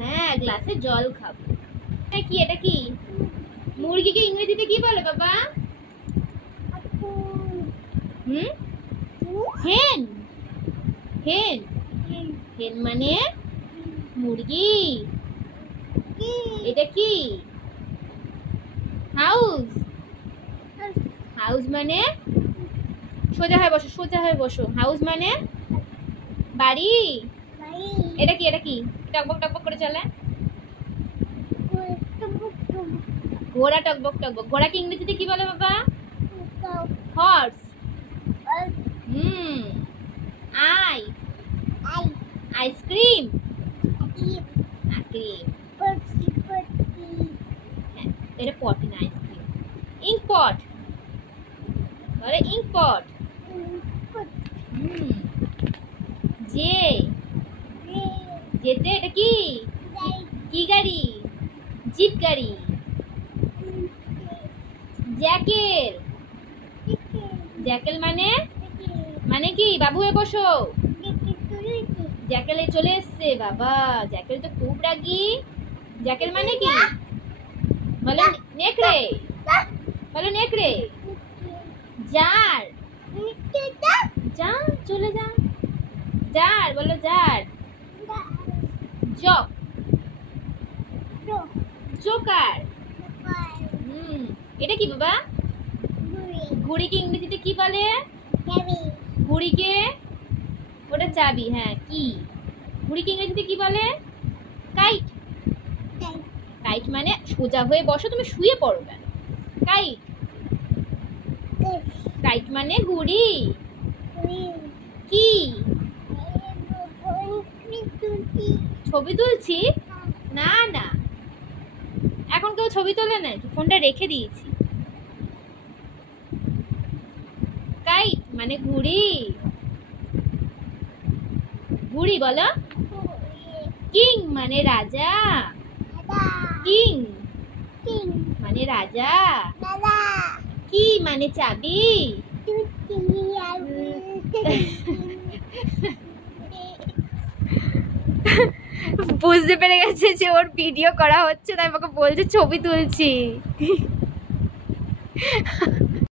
হ্যাঁ, গ্লাসে জল খাবো। কি এটা কি? মুরগিকে ইংরেজিতে কি বলে বাবা? হেন। হেন। হেন মানে মুরগি। এটা কি? হাউস। হাউস মানে সোজা হয়ে বসো, সোজা হয়ে বসো। হাউস মানে বাড়ি। এটা কি? এটা কি? টকবক টকবক করে চলে। ঘোড়া টকবক টকবক। ঘোড়াকে ইংরেজিতে কি বলে বাবা? হর্স। আই। আইসক্রিম। ক্রিম। এটা পট না, আইসক্রিম। ইঙ্ক পট বলে, ইঙ্ক পট। যে। যেতে এটা কি? কি গাড়ি? জিপ গাড়ি। জ্যাকেল। জ্যাকেল মানে মানে কি? বাবু এ বসো। জ্যাকেলে চলে এসছে বাবা। জ্যাকেল তো খুব রাগী। জ্যাকেল মানে কি? বলো নেকড়ে। বলো নেকড়ে। জার। যা, চলে যা। জার বলো, জার। জক। জোকার। এটা কি বাবা? ঘড়িকে ইংরেজিতে কি বলে? ঘড়িকে ওটা চাবি। হ্যাঁ, কি? ঘড়িকে ইংরেজিতে কি বলে? কাইট। কাইট মানে সোজা হয়ে বসো, তুমি শুয়ে পড়ো কেন? কাইট। কাইট মানে ঘুড়ি। কি? ছবি তুলছি না না, এখন কেউ ছবি তোলে না, ফোনটা রেখে দিয়েছি। কাইট মানে ঘুড়ি। ঘুড়ি বলো। কিং মানে রাজা। কিং মানে রাজা। কি মানে চাবি। বুঝতে পেরে গেছে যে ওর ভিডিও করা হচ্ছে, তাই আমাকে বলছে ছবি তুলছি।